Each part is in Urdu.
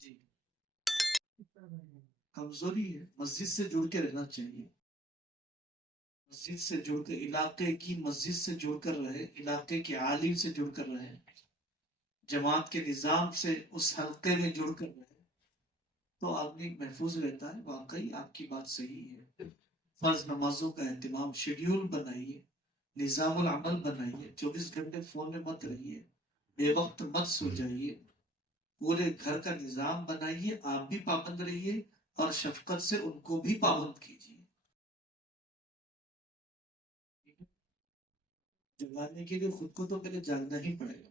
جی کمزوری ہے، مسجد سے جڑ کے رہنا چاہیے، مسجد سے جڑ کر، علاقے کی مسجد سے جڑ کر رہے، علاقے کے عالم سے جڑ کر رہے، جماعت کے نظام سے اس حلقے میں جڑ کر رہے، تو آدمی محفوظ رہتا ہے۔ واقعی آپ کی بات صحیح ہے، فرض نمازوں کا اہتمام، شیڈیول بنائیے، نظام العمل بنائیے، 24 گھنٹے فون میں مت رہیے، بے وقت مت سو جائیے، پورے گھر کا نظام بنائیے، آپ بھی پابند رہیے اور شفقت سے ان کو بھی پابند کیجیے۔ جگانے کے لیے خود کو تو پہلے جاننا ہی پڑے گا،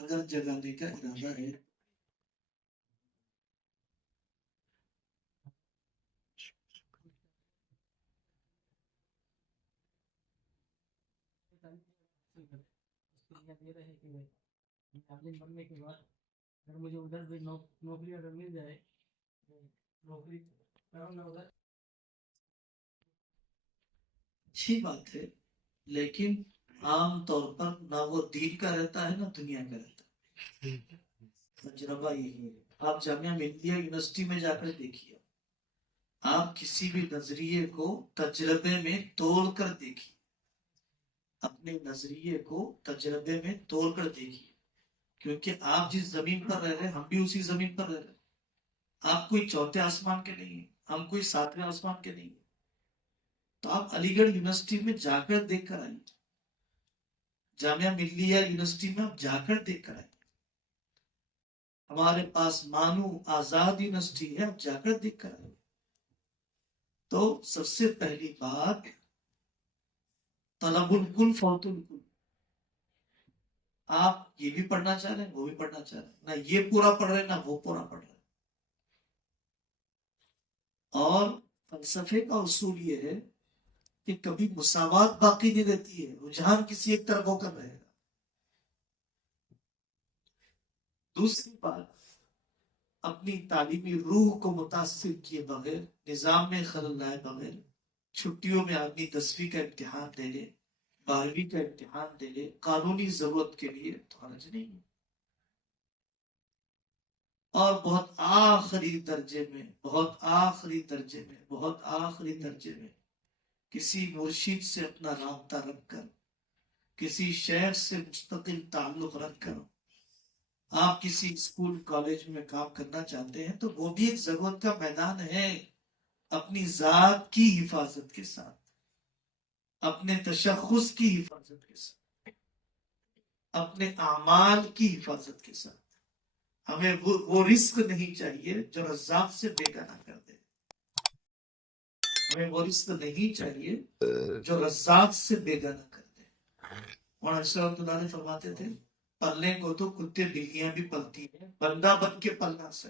اگر جگانے کا ارادہ ہے۔ اچھی بات ہے، لیکن عام طور پر نہ وہ دین کا رہتا ہے نہ دنیا کا رہتا ہے، تجربہ یہی ہے۔ آپ جامعہ ملیہ یونیورسٹی میں جا کر دیکھیے، آپ کسی بھی نظریے کو تجربے میں توڑ کر دیکھیے، اپنے نظریے کو تجربے میں توڑ کر دیکھیے، کیونکہ آپ جس زمین پر رہ رہے ہیں ہم بھی اسی زمین پر رہ رہے ہیں، آپ کوئی چوتھے آسمان کے نہیں ہیں، ہم کوئی ساتویں آسمان کے نہیں ہیں۔ تو آپ علی گڑھ یونیورسٹی میں جا کر دیکھ کر آئیے، جامعہ ملیہ یونیورسٹی میں آپ جا کر دیکھ کر آئیے، ہمارے پاس مانو آزاد یونیورسٹی ہے، آپ جا کر دیکھ کر آئیے۔ تو سب سے پہلی بات، طلب الکل فوت الکل، آپ یہ بھی پڑھنا چاہ رہے ہیں وہ بھی پڑھنا چاہ رہے ہیں، نہ یہ پورا پڑھ رہے ہیں نہ وہ پورا پڑھ رہے ہیں۔ اور فلسفے کا اصول یہ ہے کہ کبھی مساوات باقی نہیں رہتی ہے، رجحان کسی ایک طرف ہو کر رہے گا۔ دوسری بات، اپنی تعلیمی روح کو متاثر کیے بغیر، نظام میں خلل لائے بغیر، چھٹیوں میں آدمی 10ویں کا امتحان دے لے، 12ویں کا امتحان دے لے قانونی ضرورت کے لیے، تو حرج نہیں ہے۔ اور بہت آخری درجے میں، بہت آخری درجے میں، بہت آخری درجے میں کسی مرشد سے اپنا رابطہ رکھ کر، کسی شیخ سے مستقل تعلق رکھ کر آپ کسی اسکول کالج میں کام کرنا چاہتے ہیں، تو وہ بھی ایک ضرورت کا میدان ہے، اپنی ذات کی حفاظت کے ساتھ، اپنے تشخص کی حفاظت کے ساتھ، اپنے اعمال کی حفاظت کے ساتھ۔ ہمیں وہ رزق نہیں چاہیے جو رزاق سے بیگانہ کر دے، ہمیں وہ رزق نہیں چاہیے جو رزاق سے بیگانہ کر دے۔ مولانا رحمۃ اللہ علیہ فرماتے تھے، پلنے کو تو کتے بلیاں بھی پلتی ہیں، بندہ بن کے پلنا سے۔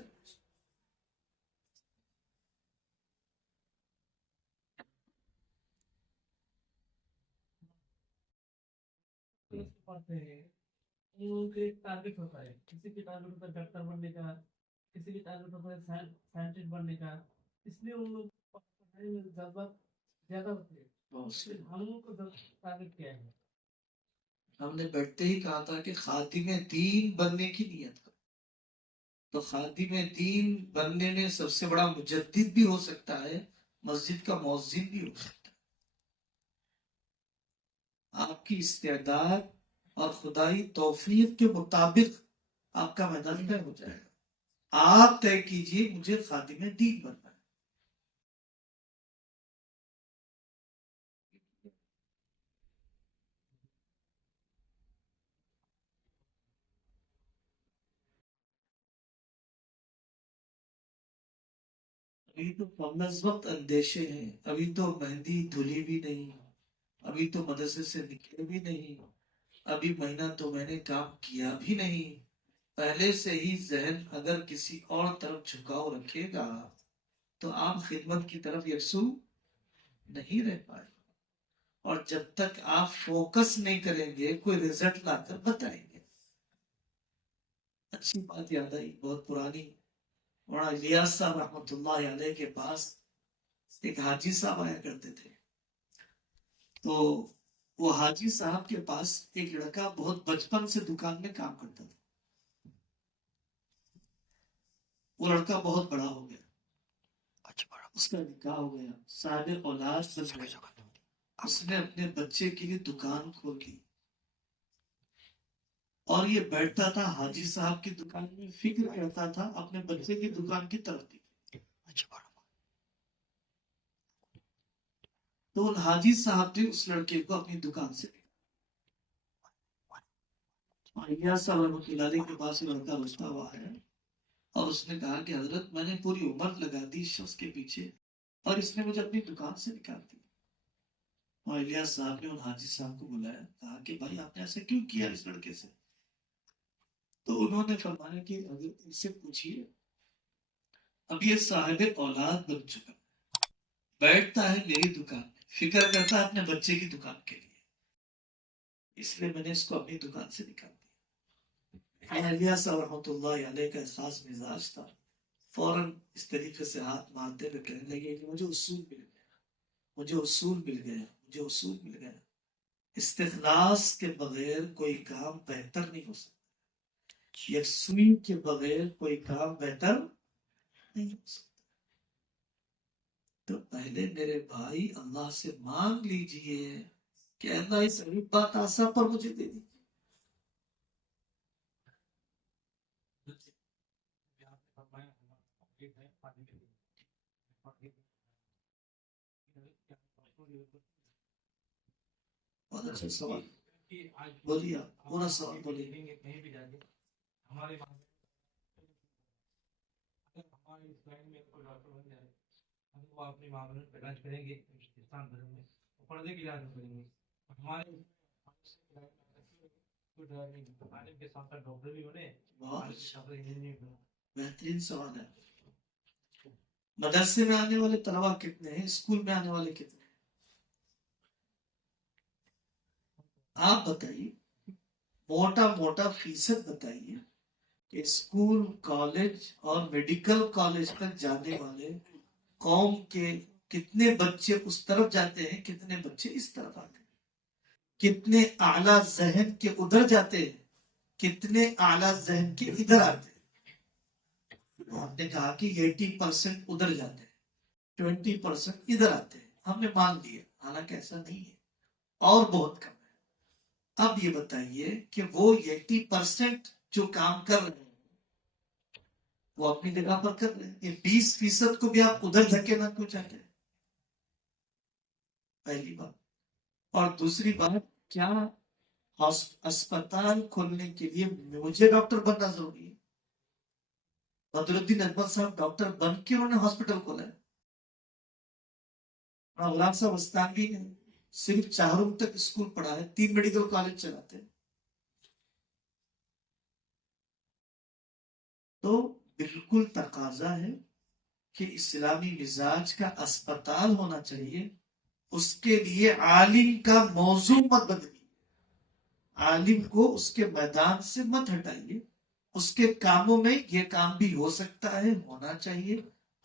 ایک ٹارگیٹ ہوتا ہے، کسی کی ٹارگیٹ ہوتا ہے ڈاکٹر بننے کا، کسی کی ٹارگیٹ ہوتا ہے سائنٹسٹ بننے کا، اس لیے ان لوگ پڑھائی میں ضرورت زیادہ ہوتی ہے۔ ہم لوگ کو ٹارگیٹ کیا ہے؟ ہم نے بیٹھتے ہی کہا تھا کہ خادم دین بننے کی نیت کرو، تو خادم دین بننے میں سب سے بڑا مجدد بھی ہو سکتا ہے، مسجد کا مؤذن بھی ہو سکتا ہے۔ آپ کی استعداد اور خدائی توفیق کے مطابق آپ کا میدان طے ہو جائے گا۔ آپ طے کیجئے مجھے خادم دین بننا ہے۔ ابھی تو کم از وقت اندیشے ہیں، ابھی تو مہندی دھلی بھی نہیں، ابھی تو مدرسے سے نکلے بھی نہیں، ابھی مہینہ تو میں نے کام کیا بھی نہیں۔ پہلے سے ہی ذہن اگر کسی اور طرف جھکاؤ رکھے گا تو آپ خدمت کی طرف یکسو نہیں رہ پائے، اور جب تک آپ فوکس نہیں کریں گے کوئی رزلٹ لا کر بتائیں گے۔ اچھی بات یاد آئی، بہت پرانی، مولانا الیاس صاحب رحمۃ اللہ علیہ کے پاس ایک حاجی صاحب آیا کرتے تھے، تو وہ حاجی صاحب کے پاس ایک لڑکا بہت بچپن سے دکان میں کام کرتا تھا. وہ لڑکا بہت بڑا ہو گیا, اس کا نکاح ہو گیا, صاحب اولاد بن گیا. اس نے اپنے بچے کے لیے دکان کھول دی, اور یہ بیٹھتا تھا حاجی صاحب کی دکان میں, فکر کرتا تھا اپنے بچے کی دکان کی طرف بھی. تو ان حاجی صاحب نے اس لڑکے کو اپنی دکان سے کے پاس لڑکا روتا ہوا ہے, اور اس نے کہا کہ حضرت میں نے پوری عمر لگا دی شخص کے پیچھے, اور اس نے مجھے اپنی دکان سے نکال دیا. اور الیاس صاحب نے ان حاجی صاحب کو بلایا, کہا کہ بھائی آپ نے ایسا کیوں کیا اس لڑکے سے؟ تو انہوں نے فرمایا کہ حضرت ان سے پوچھیے, اب یہ صاحب اولاد بن چکا, بیٹھتا ہے میری دکان میں, فکر کرتا ہے اپنے بچے کی دکان کے لیے, اس لیے میں نے اس کو اپنی دکان سے نکال دیا. الیاس رحمۃ اللہ علیہ کا خاص مزاج تھا, فوراً اس طریقے سے ہاتھ مارتے ہوئے کہنے لگے کہ مجھے اصول مل گیا, مجھے اصول مل گیا, مجھے اصول مل گیا. استخلاص کے بغیر کوئی کام بہتر نہیں ہو سکتا, یکسوئی کے بغیر کوئی کام بہتر نہیں ہو سکتا. تو پہلے میرے بھائی اللہ سے مانگ لیجئے کہ اللہ اس غریب بات آسا پر مجھے دے دی. بہت اچھا سوال, بولیے آپ پورا سوال بولیے. ہمارے وہ اپنی معاملات پہ علاج کریں گے, ہندوستان بھر میں پردے کی علاج کریں گے. ہمارے کے ساتھ ساتھ ڈاکٹر بھی بنے. بہترین سوال ہے. مدرسے میں آنے والے طلبا کتنے ہیں, اسکول میں آنے والے کتنے ہیں, آپ بتائیے, موٹا موٹا فیصد بتائیے کہ اسکول, کالج اور میڈیکل کالج تک جانے والے قوم کے کتنے بچے اس طرف جاتے ہیں, کتنے بچے اس طرف آتے ہیں, کتنے اعلیٰ ذہن کے ادھر جاتے ہیں, کتنے اعلیٰ ذہن کے ادھر آتے ہیں. آپ نے کہا کہ 80% ادھر جاتے ہیں, 20% ادھر آتے ہیں, ہم نے مان لیا, حالانکہ ایسا نہیں ہے, اور بہت کم ہے. اب یہ بتائیے کہ وہ 80% جو کام کر رہے ہیں وہ اپنی جگہ پر کر رہے ہیں, یہ 20% کو بھی آپ ادھر دھکینا کیوں چاہتے ہیں؟ پہلی بات. اور دوسری بات, کیا اسپتال کھولنے کے لیے مجھے ڈاکٹر بننا ضروری ہے؟ بدر الدین اکبر صاحب ڈاکٹر بن کے انہوں نے ہاسپٹل کھولا ہے. غلام صاحب استانوی نے صرف 4 تک اسکول پڑھا ہے, 3 میڈیکل کالج چلاتے ہیں. تو بالکل تقاضا ہے کہ اسلامی مزاج کا اسپتال ہونا چاہیے. اس کے لیے عالم کا موضوع مت بدلیے, عالم کو اس کے میدان سے مت ہٹائیے. اس کے کاموں میں یہ کام بھی ہو سکتا ہے, ہونا چاہیے.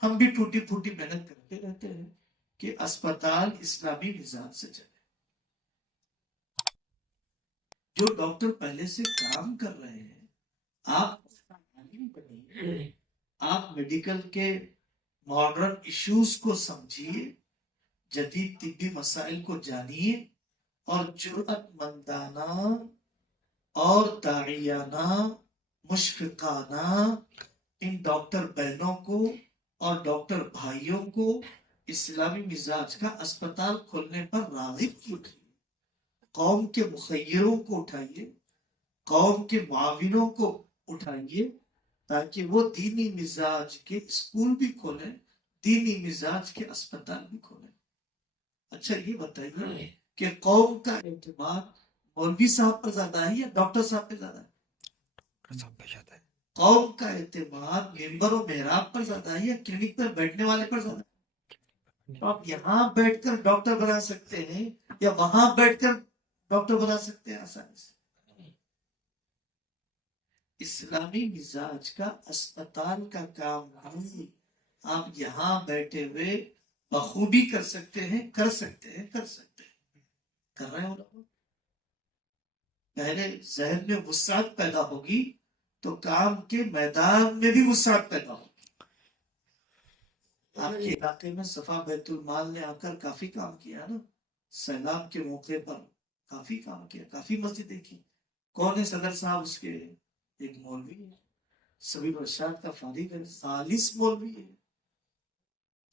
ہم بھی ٹوٹی پھوٹی محنت کرتے رہتے ہیں کہ اسپتال اسلامی مزاج سے چلے. جو ڈاکٹر پہلے سے کام کر رہے ہیں, آپ آپ میڈیکل کے ماڈرن ایشوز کو سمجھیے, جدید طبی مسائل کو جانیے, اور جرأت مندانہ اور داعیانہ مشفقانہ ان ڈاکٹر بہنوں کو اور ڈاکٹر بھائیوں کو اسلامی مزاج کا اسپتال کھولنے پر راغب کیجیے. قوم کے مخیروں کو اٹھائیے, قوم کے معاونوں کو اٹھائیے, تاکہ وہ دینی مزاج کے اسکول بھی کھولیں, دینی مزاج کے اسپتال بھی کھولیں. اچھا یہ بتائیے کہ قوم کا اعتماد مولوی صاحب پر زیادہ ہے یا ڈاکٹر صاحب پہ زیادہ ہے؟ قوم کا اعتماد ممبر و محراب پر زیادہ ہے یا کلینک پر بیٹھنے والے پر زیادہ ہے؟ تو آپ یہاں بیٹھ کر ڈاکٹر بنا سکتے ہیں یا وہاں بیٹھ کر ڈاکٹر بنا سکتے ہیں آسانی سے. اسلامی مزاج کا اسپتال کا کام نہیں, آپ یہاں بیٹھے ہوئے بخوبی کر سکتے ہیں, کر سکتے ہیں. کر رہے ہو لوگ؟ پہلے ذہن میں وسعت پیدا ہوگی تو کام کے میدان میں بھی وسعت پیدا ہوگی. آپ کے علاقے میں صفا بیت المال نے آ کر کافی کام کیا نا. سیلاب کے موقع پر کافی کام کیا, کافی مسجدیں کی. کون ہے صدر صاحب اس کے؟ ایک مولوی ہے, سبیل ارشاد کا فارغ ہے, خالص مولوی ہے,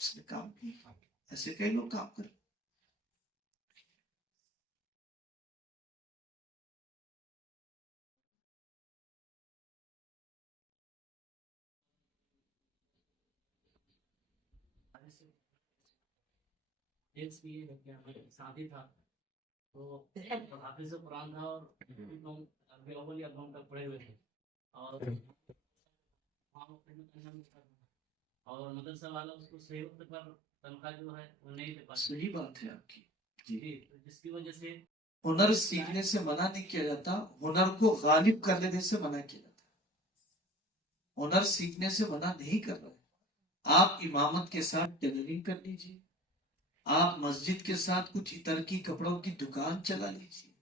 اس نے کام کیا. ایسے کئی لوگ کام کر. شادی تھا تو حافظ قرآن تھا اور اول یا دوم تک پڑھے ہوئے تھے اور مدرسہ والا اس کو صحیح وقت پر تنخواہ جو ہے وہ نہیں دے پاتے. صحیح بات ہے آپ کی جی. جس کی وجہ سے ہنر سیکھنے سے منع نہیں کیا جاتا, ہنر کو غالب کر لینے سے منع کیا جاتا. ہنر سیکھنے سے منع نہیں کر رہے. آپ امامت کے ساتھ ٹیلرنگ کر لیجیے, آپ مسجد کے ساتھ کچھ اتر کی کپڑوں کی دکان چلا لیجیے,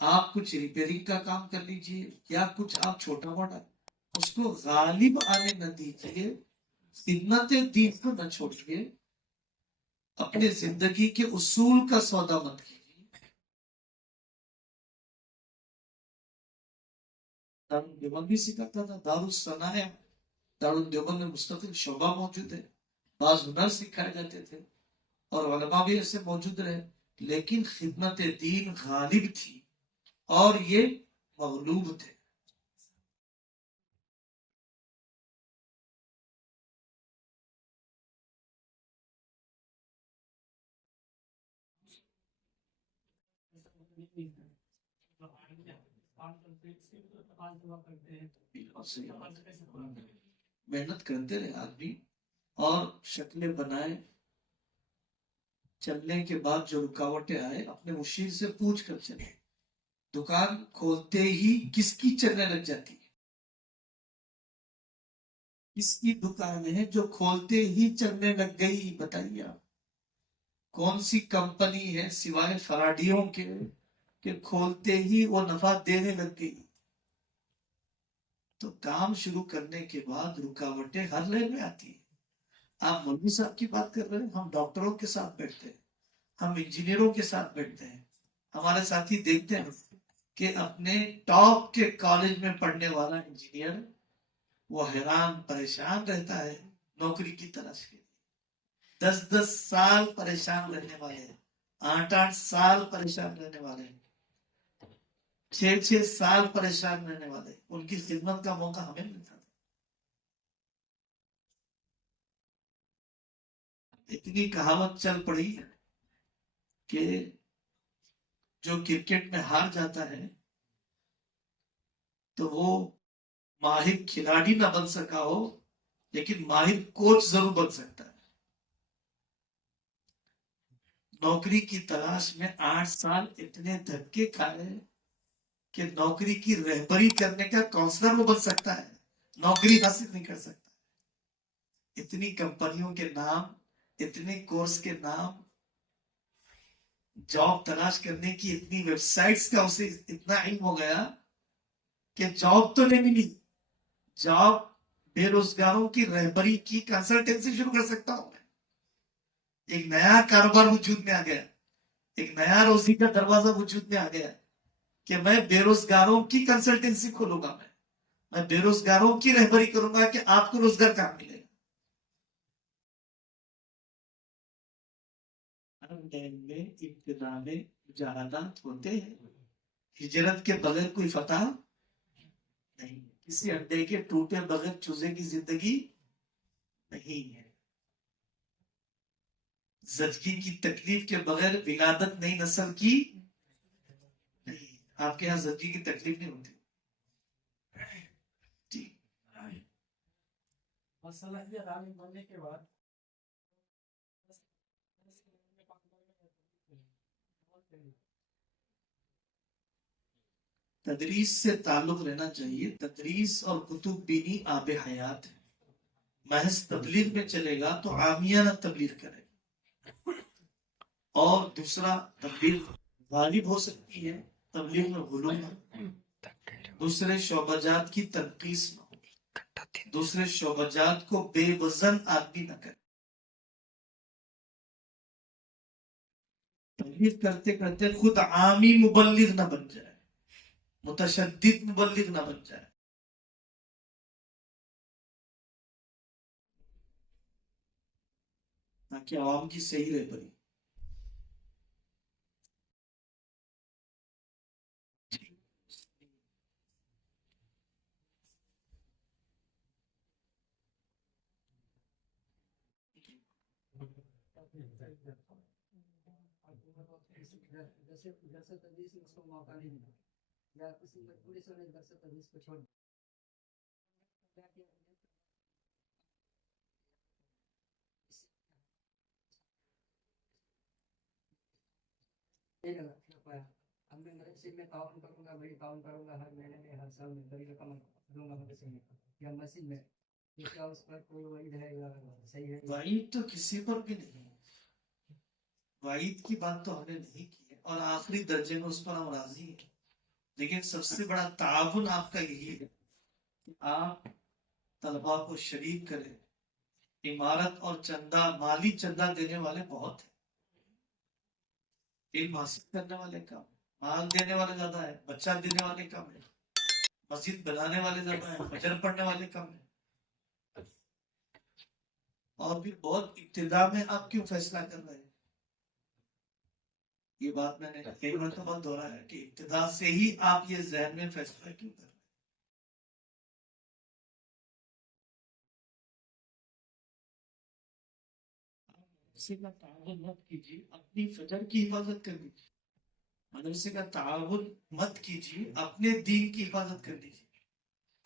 آپ کچھ ریپیئرنگ کا کام کر لیجیے, یا کچھ آپ چھوٹا موٹا, اس کو غالب آنے نہ دیجیے. خدمت دین کو نہ چھوڑیے, اپنے زندگی کے اصول کا سودا مت کیجیے. دارالدیوبند بھی سکھاتا تھا, دارالسنا ہے, دارالدیوبند میں مستقل شعبہ موجود ہے, بعض ہنر سکھائے جاتے تھے اور علماء بھی ایسے موجود رہے, لیکن خدمت دین غالب تھی اور یہ مغلوب تھے. محنت کرتے رہے آدمی اور شکلیں بنائے. چلنے کے بعد جو رکاوٹیں آئے اپنے مشیر سے پوچھ کر چلے. دکان کھولتے ہی کس کی چلنے لگ جاتی ہے؟ کس کی دکان ہے جو کھولتے ہی چلنے لگ گئی؟ بتائیے آپ. کون سی کمپنی ہے سوائے فراڈیوں کے کہ کھولتے ہی وہ نفع دینے لگ گئی؟ تو کام شروع کرنے کے بعد رکاوٹیں ہر لین میں آتی ہیں. آپ مولوی صاحب کی بات کر رہے ہیں, ہم ڈاکٹروں کے ساتھ بیٹھتے ہیں, ہم انجینئروں کے ساتھ بیٹھتے ہیں. ہمارے ساتھی دیکھتے ہیں کہ اپنے ٹاپ کے کالج میں پڑھنے والا انجینئر وہ حیران پریشان رہتا ہے نوکری کی تلاش کے لیے. 10 سال پریشان رہنے والے ہیں, 8 سال پریشان رہنے والے ہیں, 6 سال پریشان رہنے والے. ان کی خدمت کا موقع ہمیں ملتا تھا. اتنی کہاوت چل پڑی کہ جو کرکٹ میں ہار جاتا ہے تو وہ ماہر کھلاڑی نہ بن سکا ہو لیکن ماہر کوچ ضرور بن سکتا ہے. نوکری کی تلاش میں 8 سال اتنے دھکے کھائے کہ نوکری کی رہبری کرنے کا کونسلر وہ بن سکتا ہے, نوکری حاصل نہیں کر سکتا. اتنی کمپنیوں کے نام, اتنے کورس کے نام, جاب تلاش کرنے کی اتنی ویب سائٹس کا اسے اتنا علم ہو گیا کہ جاب تو نہیں ملی. جاب بے روزگاروں کی رہبری کی کنسلٹنسی شروع کر سکتا ہوں میں. ایک نیا کاروبار وجود میں آ گیا, ایک نیا روزی کا دروازہ وجود میں آ گیا کہ میں بے روزگاروں کی کنسلٹنسی کھولوں گا. میں بے روزگاروں کی رہبری کروں گا کہ آپ کو روزگار کہاں ملے گا. ہر ٹائم میں ابتدا میں مجاہدات ہوتے ہیں. ہجرت کے بغیر کوئی فتح نہیں. کسی انڈے کے ٹوٹے بغیر چوزے کی زندگی نہیں ہے. زچگی کی تکلیف کے بغیر ولادت نئی نسل کی نہیں. آپ کے یہاں زچگی کی تکلیف نہیں ہوتی جی. بننے کے بعد تدریس سے تعلق رہنا چاہیے. تدریس اور کتب بینی آب حیات ہے. محض تبلیغ میں چلے گا تو عامیانہ تبلیغ کرے گا. اور دوسرا تبلیغ غالب ہو سکتی ہے، تبلیغ میں غلو نہ ہو، دوسرے شعبجات کی تنقیص نہ ہو، دوسرے شعبجات کو بے وزن آدمی نہ کرے، تبلیغ کرتے کرتے خود عامی مبلغ نہ بن جائے، متشدد مبلغ نہ بن جائے، تاکہ عوام کی صحیح رہبری۔ جیسے جیسے تدریس میں اس کو موقع نہیں ملا یا کسی پولیس والے گھر سے تدریس کو چھوڑ ہم نے مدرسے میں تعاون کروں گا، بڑی تعاون کروں گا، ہر مہینے میں ہر سال میں بڑی رقم دوں گا مدرسے میں یا مسجد میں، کیا اس پر کوئی وعید ہے یا صحیح ہے؟ وعید تو کسی پر بھی نہیں، وعید کی بات تو ہم نے نہیں کی ہے، اور آخری درجے میں اس پر ہم راضی ہیں، لیکن سب سے بڑا تعاون آپ کا یہی ہے کہ آپ طلبا کو شریک کریں۔ عمارت اور چندہ، مالی چندہ دینے والے بہت ہیں، علم حاصل کرنے والے کم، مال دینے والے زیادہ ہیں، بچہ دینے والے کم ہیں، مسجد بنانے والے زیادہ ہیں، فجر پڑھنے والے کم ہیں، اور بھی بہت ابتدا میں آپ کیوں فیصلہ کر رہے ہیں؟ یہ بات میں نے کئی مرتبہ دہرایا ہے کہ ابتدا سے ہی آپ یہ ذہن میں فیصلہ کیوں کر رہے ہیں؟ مدرسے کا تعاون مت کیجیے، اپنی فجر کی حفاظت کر لیجیے، مدرسے کا تعاون مت کیجیے، اپنے دین کی حفاظت کر لیجیے،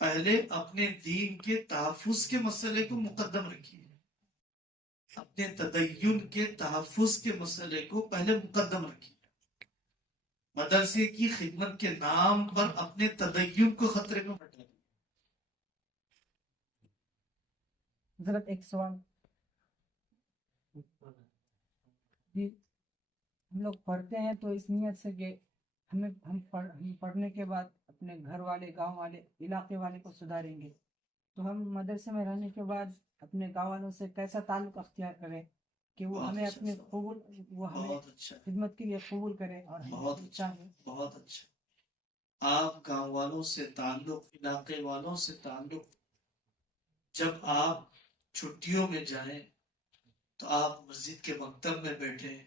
پہلے اپنے دین کے تحفظ کے مسئلے کو مقدم رکھیے، اپنے تدین کے تحفظ کے مسئلے کو پہلے مقدم رکھیے، مدرسے کی خدمت کے نام پر اپنے تدین کو خطرے میں مت ڈالیے۔ حضرت ایک سوال جی، ہم لوگ پڑھتے ہیں تو اس نیت سے کہ ہم پڑھنے کے بعد اپنے گھر والے، گاؤں والے، علاقے والے کو سدھاریں گے، تو ہم مدرسے میں رہنے کے بعد اپنے گاؤں والوں سے کیسا تعلق اختیار کریں کہ وہ ہمیں اپنے قبول، وہ ہمیں بہت اچھا، خدمت کے لیے قبول کرے اور بہت ہمیں اچھا، چاہے؟ بہت اچھا۔ آپ گاؤں والوں سے تعلق، علاقے والوں سے تعلق، جب آپ چھٹیوں میں جائیں تو آپ مسجد کے مکتب میں بیٹھیں،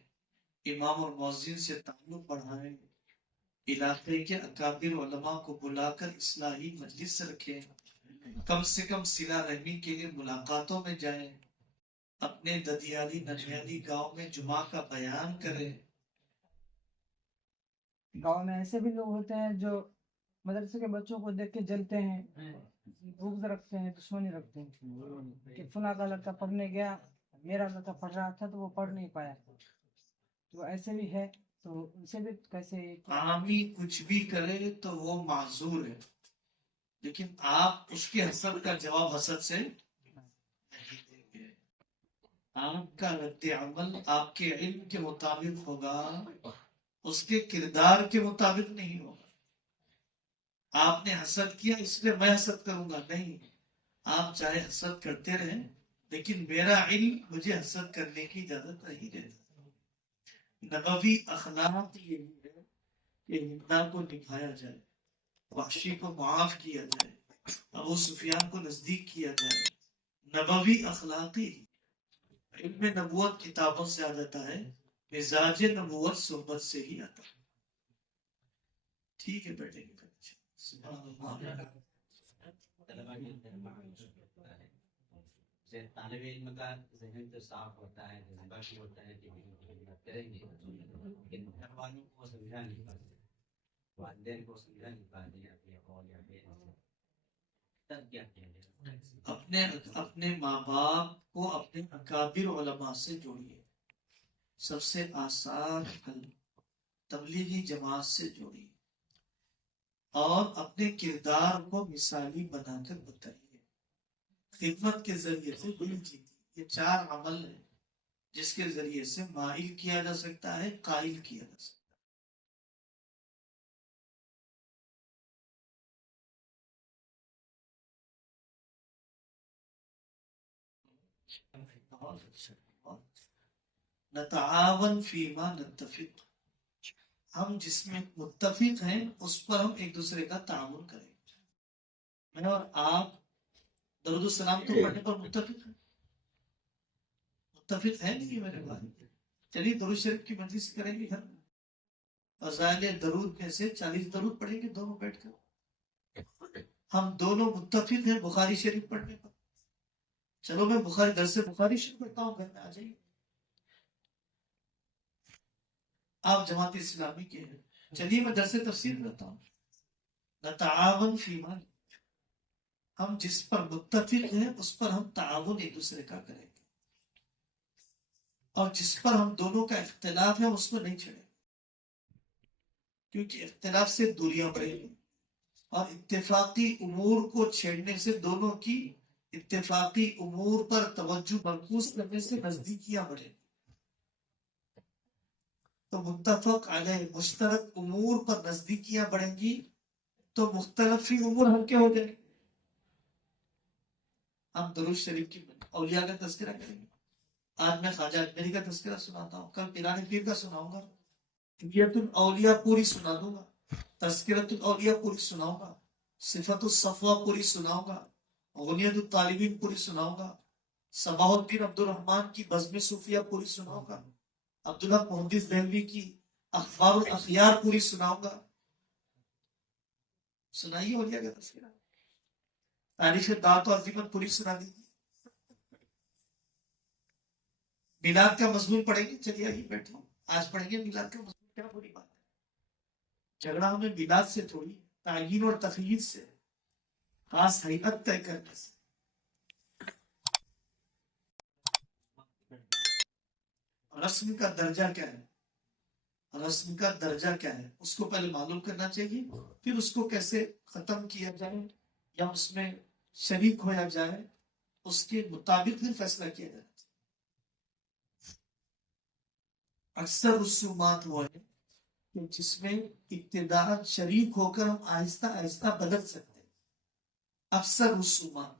امام اور مؤذن سے تعلق بڑھائیں، علاقے کے اکابر علماء کو بلا کر اصلاحی مجلس رکھیں، کم سے کم صلہ رحمی کے لیے ملاقاتوں میں جائیں، اپنے ددیالی ننیالی گاؤں میں جمعہ کا بیان کریں۔ گاؤں میں ایسے بھی لوگ ہوتے ہیں جو مدرسے کے بچوں کو دیکھ کے جلتے ہیں، بغض رکھتے ہیں، دشمنی رکھتے ہیں کہ فلاں کا لڑکا پڑھنے گیا، میرا لڑکا پڑھ رہا تھا تو وہ پڑھ نہیں پایا، تو ایسے بھی ہے، تو ان سے بھی کیسے؟ عامی کچھ بھی کرے تو وہ معذور ہے، لیکن آپ اس کے حسد کا جواب حسد سے نہیں دیں گے۔ آپ کا رد عمل آپ کے علم کے مطابق ہوگا، اس کے کردار کے مطابق نہیں ہوگا۔ آپ نے حسد کیا اس لیے میں حسد کروں گا، نہیں، آپ چاہے حسد کرتے رہیں لیکن میرا علم مجھے حسد کرنے کی اجازت نہیں دیتا۔ نبوی اخلاق یہی ہے کہ نندا کو نبھایا جائے، وحشی کو معاف کیا جائے، ابو سفیان کو نزدیک کیا جائے۔ نبوی اخلاقی علم نبوت کتابوں سے آ جاتا ہے، مزاج نبوت صحبت سے ہی آتا ہے۔ ٹھیک ہے، بیٹھے گے۔ طالب علم کا ذہن تو صاف ہوتا ہے، جذبہ بھی ہوتا ہے کہ کریں گے، لیکن گھر والوں کو سمجھا نہیں پاتے، والدین کو سمجھا نہیں پاتے، اپنے قول یا تب کیا کیا جائے؟ اپنے ماں باپ کو اپنے اکابر علماء سے جوڑیے، سب سے آسان حل تبلیغی جماعت سے جوڑیے، اور اپنے کردار کو مثالی بنا کر بتائیے، خدمت کے ذریعے سے دل جیتی۔ یہ 4 عمل ہیں جس کے ذریعے سے مائل کیا جا سکتا ہے، قائل کیا جا سکتا ہے۔ بہت اچھا، بہت اچھا۔ نتعاون فیما نتفق، ہم جس میں متفق ہیں اس پر ہم ایک دوسرے کا تعاون کریں گے۔ میں اور آپ درود السلام تو پڑھنے پر متفق ہیں؟ متفق ہے نہیں میرے بھائی؟ چلیے درود شریف کی مجلس کریں گے گھر میں، فضائل درود میں سے 40 درود پڑھیں گے دونوں بیٹھ کر۔ ہم دونوں متفق ہیں بخاری شریف پڑھنے پر، چلو میں بخاری درس بخاری شروع کرتا ہوں، گھر میں آ جائیے۔ آپ جماعت اسلامی کے ہیں، چلیے میں درس تفسیر کرتا ہوں۔ نتعاون فیما، ہم جس پر متفق ہیں اس پر ہم تعاون ایک دوسرے کا کریں گے، اور جس پر ہم دونوں کا اختلاف ہے اس کو نہیں چھڑیں گے، کیونکہ اختلاف سے دوریاں بڑھیں گی، اور اتفاقی امور کو چھیڑنے سے دونوں کی اتفاقی امور پر توجہ مرکوز کرنے سے نزدیکیاں بڑھیں گی۔ تو متفق علیہ مشترک امور پر نزدیکیاں بڑھیں گی تو مختلف ہی امور ہلکے ہو جائیں گے۔ ہم درود شریف کی اولیاء کا تذکرہ کریں گے، آج میں خواجہ اجمیری کا تذکرہ سناتا ہوں، کل پیران پیر کا سناؤں گا، حلیت الاولیاء پوری سنا دوں گا، تذکرۃ الاولیاء پوری سناؤں گا، صفت الصفوہ پوری سناؤں گا، غنیت الطالبین پوری سناؤں گا، صباح الدین عبد الرحمن کی بزم صوفیہ پوری سناؤں گا، عبدالحق محدث دہلوی کی اخبار الاخیار پوری سناؤں گا۔ سنائیے اولیاء کا تذکرہ، تاریخ دعوت و عظیمت پوری سنا دیجیے۔ میلاد کا مضمون پڑھیں گے، چلیے آئیے بیٹھے آج پڑھیں گے میلاد کا مضمون، کیا بری بات ہے؟ جھگڑا ہمیں میلاد سے تھوڑی، تعیین اور تخییر سے، خاص حقیقت طے کرنے سے۔ رسم کا درجہ کیا ہے؟ رسم کا درجہ کیا ہے اس کو پہلے معلوم کرنا چاہیے، پھر اس کو کیسے ختم کیا جائے یا اس میں شریک ہویا جائے، اس کے مطابق پھر فیصلہ کیا جائے۔ اکثر رسومات وہ ہیں کہ جس میں ابتداء شریک ہو کر ہم آہستہ آہستہ بدل سکتے ہیں۔ اکثر رسومات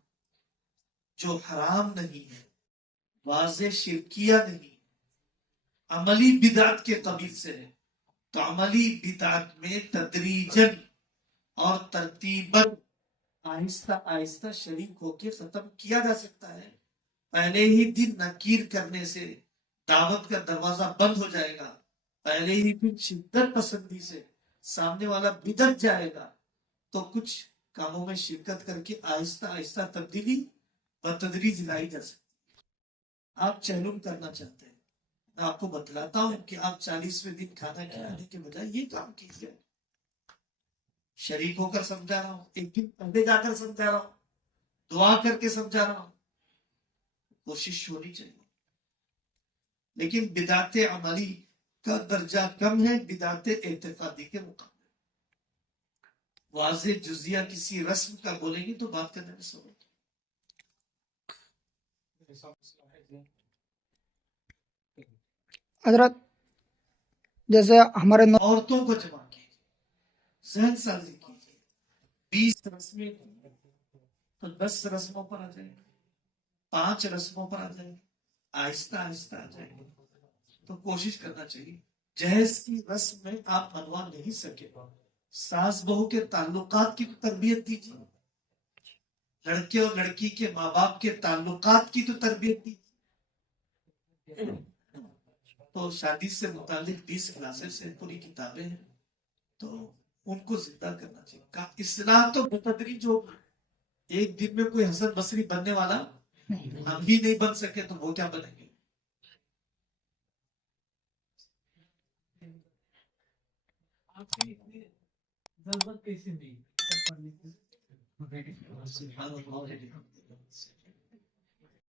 جو حرام نہیں ہے، واضح شرکیہ نہیں، عملی بدعت کے قبیل سے ہے، تو عملی بدعت میں تدریجاً اور ترتیباً آہستہ آہستہ شریک ہو کے ختم کیا جا سکتا ہے۔ پہلے ہی دن نکیر کرنے سے دعوت کا دروازہ بند ہو جائے گا، پہلے ہی دن شدت پسندی سے سامنے والا بدعت جائے گا، تو کچھ کاموں میں شرکت کر کے آہستہ آہستہ تبدیلی بتدریج لائی جا سکتی ہے۔ آپ چہلم کرنا چاہتے ہیں، میں آپ کو بتلاتا ہوں کہ آپ 40ویں دن کھانا کھلانے کے بجائے یہ کام کیجیے۔ شریک ہو کر سمجھا رہا ہوں، ایک دن پہلے جا کر سمجھا رہا ہوں، دعا کر کے سمجھا رہا ہوں، کوشش ہونی چاہیے۔ لیکن بدعت عملی کا درجہ کم ہے بدعت اعتقادی کے مقابلے۔ واضح جزیہ کسی رسم کا بولیں گے تو بات کرنے میں سبب۔ حضرت جیسے ہمارے عورتوں کو جمع کیجیے، ذہن سازی کیجیے، 20 رسمیں تو 10 رسموں پر آ جائیں گے، 5 رسموں پر آ جائیں گے، آہستہ آہستہ آ جائیں گے۔ تو کوشش کرنا چاہیے، جہیز کی رسم میں آپ منوا نہیں سکے، ساس بہو کے تعلقات کی تربیت دیجیے، لڑکے اور لڑکی کے ماں باپ کے تعلقات کی تو تربیت دیجیے۔ تو شادی سے متعلق 20 کلاسز سے پوری کتابیں ہیں، تو ان کو زندہ کرنا چاہیے۔ اصلاح تو بتدریج ہوگی، ایک دن میں کوئی حسن بصری بننے والا ہم بھی نہیں بن سکے تو وہ کیا بنیں گے؟ آپ کی اتنی ضرورت کیسے ہوئی؟